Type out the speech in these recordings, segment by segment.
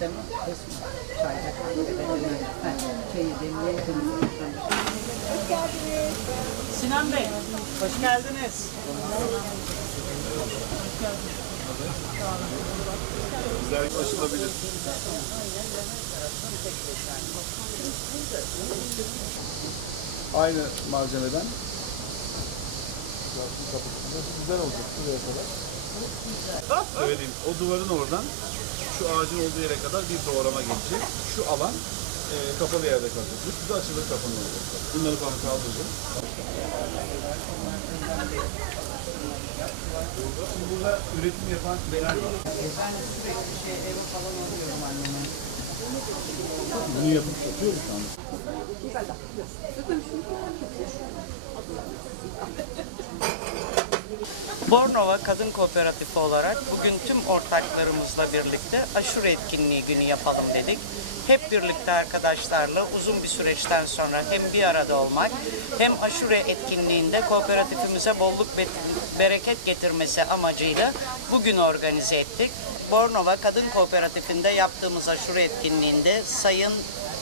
Sema, Esma. Çayda çayı demleyelim. Sinan Bey, hoş geldiniz. Güzel aşılabilir. Aynı malzemeden. Güzel olacak buraya kadar. Söyleyeyim. O duvarın oradan şu ağacın olduğu yere kadar bir doğrama gelecek. Şu alan e, kapalı yerde kalacak. Üstü de açılır kapalı olacak. Bunları falan kaldıracağım. Şimdi burada üretim yapan beyler var. Ben sürekli şey eve falan alıyorum anneme. Bunu yapıp satıyor mu şu anda? Bornova Kadın Kooperatifi olarak bugün tüm ortaklarımızla birlikte aşure etkinliği günü yapalım dedik. Hep birlikte arkadaşlarla uzun bir süreçten sonra hem bir arada olmak hem aşure etkinliğinde kooperatifimize bolluk ve bereket getirmesi amacıyla bugün organize ettik. Bornova Kadın Kooperatifinde yaptığımız aşure etkinliğinde Sayın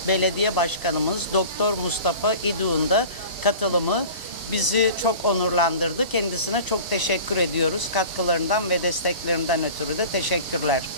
Belediye Başkanımız Doktor Mustafa İduğ'un da katılımı bizi çok onurlandırdı. Kendisine çok teşekkür ediyoruz. Katkılarından ve desteklerinden ötürü de teşekkürler.